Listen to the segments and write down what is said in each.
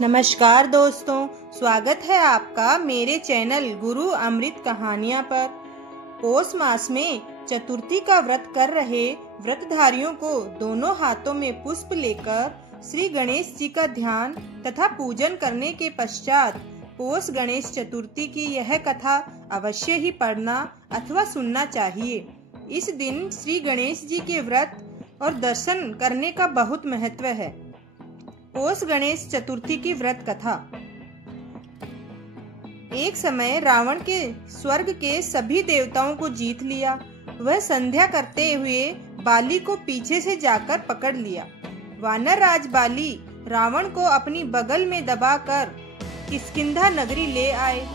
नमस्कार दोस्तों, स्वागत है आपका मेरे चैनल गुरु अमृत कहानियाँ पर। पौष मास में चतुर्थी का व्रत कर रहे व्रतधारियों को दोनों हाथों में पुष्प लेकर श्री गणेश जी का ध्यान तथा पूजन करने के पश्चात पौष गणेश चतुर्थी की यह कथा अवश्य ही पढ़ना अथवा सुनना चाहिए। इस दिन श्री गणेश जी के व्रत और दर्शन करने का बहुत महत्व है। पौष गणेश चतुर्थी की व्रत कथा। एक समय रावण के स्वर्ग के सभी देवताओं को जीत लिया। वह संध्या करते हुए बाली को पीछे से जाकर पकड़ लिया। वानर राज बाली रावण को अपनी बगल में दबाकर किष्किंधा नगरी ले आए।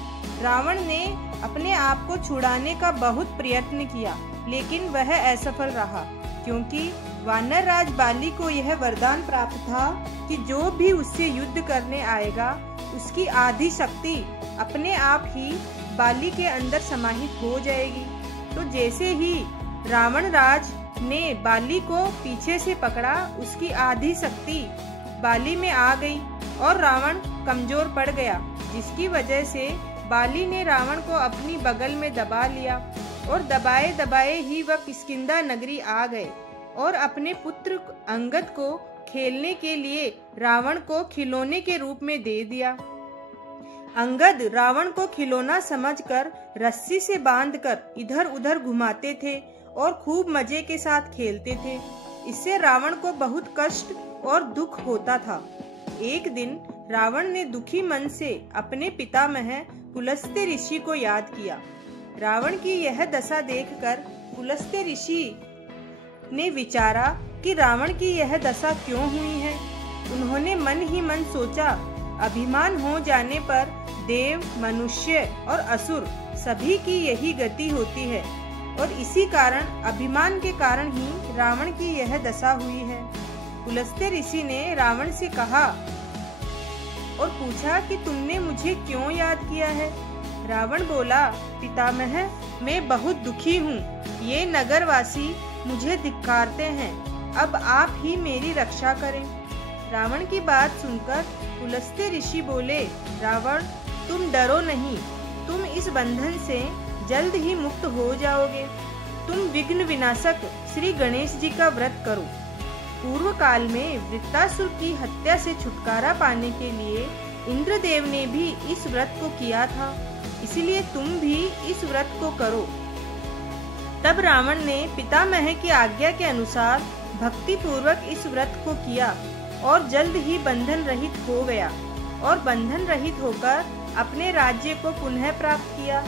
रावण ने अपने आप को छुड़ाने का बहुत प्रयत्न किया, लेकिन वह असफल रहा, क्योंकि वानर राज बाली को यह वरदान प्राप्त था कि जो भी उससे युद्ध करने आएगा उसकी आधी शक्ति अपने आप ही बाली के अंदर समाहित हो जाएगी। तो जैसे ही रावण राज ने बाली को पीछे से पकड़ा, उसकी आधी शक्ति बाली में आ गई और रावण कमजोर पड़ गया, जिसकी वजह से बाली ने रावण को अपनी बगल में दबा लिया और दबाए दबाए ही वह किष्किंधा नगरी आ गए और अपने पुत्र अंगद को खेलने के लिए रावण को खिलौने के रूप में दे दिया। अंगद रावण को खिलौना समझकर रस्सी से बांधकर इधर उधर घुमाते थे और खूब मजे के साथ खेलते थे। इससे रावण को बहुत कष्ट और दुख होता था। एक दिन रावण ने दुखी मन से अपने पितामह पुलस्त्य ऋषि को याद किया। रावण की यह दशा देखकर पुलस्त्य ऋषि ने विचारा कि रावण की यह दशा क्यों हुई है। उन्होंने मन ही मन सोचा, अभिमान हो जाने पर देव, मनुष्य और असुर सभी की यही गति होती है और इसी कारण अभिमान के कारण ही रावण की यह दशा हुई है। पुलस्त्य ऋषि ने रावण से कहा और पूछा कि तुमने मुझे क्यों याद किया है। रावण बोला, पितामह, मैं बहुत दुखी हूँ। ये नगरवासी मुझे धिक्कारते हैं, अब आप ही मेरी रक्षा करें। रावण की बात सुनकर पुलस्त्य ऋषि बोले, रावण, तुम डरो नहीं, तुम इस बंधन से जल्द ही मुक्त हो जाओगे। तुम विघ्न विनाशक श्री गणेश जी का व्रत करो। पूर्व काल में वृत्तासुर की हत्या से छुटकारा पाने के लिए इंद्रदेव ने भी इस व्रत को किया था, इसलिए तुम भी इस व्रत को करो। तब रावण ने पितामह की आज्ञा के अनुसार भक्ति पूर्वक इस व्रत को किया और जल्द ही बंधन रहित हो गया और बंधन रहित होकर अपने राज्य को पुनः प्राप्त किया।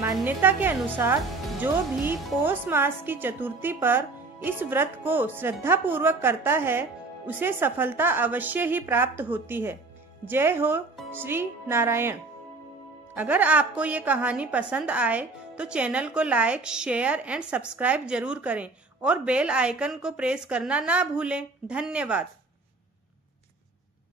मान्यता के अनुसार जो भी पौष मास की चतुर्थी पर इस व्रत को श्रद्धा पूर्वक करता है, उसे सफलता अवश्य ही प्राप्त होती है। जय हो श्री नारायण। अगर आपको ये कहानी पसंद आए तो चैनल को लाइक, शेयर एंड सब्सक्राइब जरूर करें और बेल आइकन को प्रेस करना ना भूलें। धन्यवाद।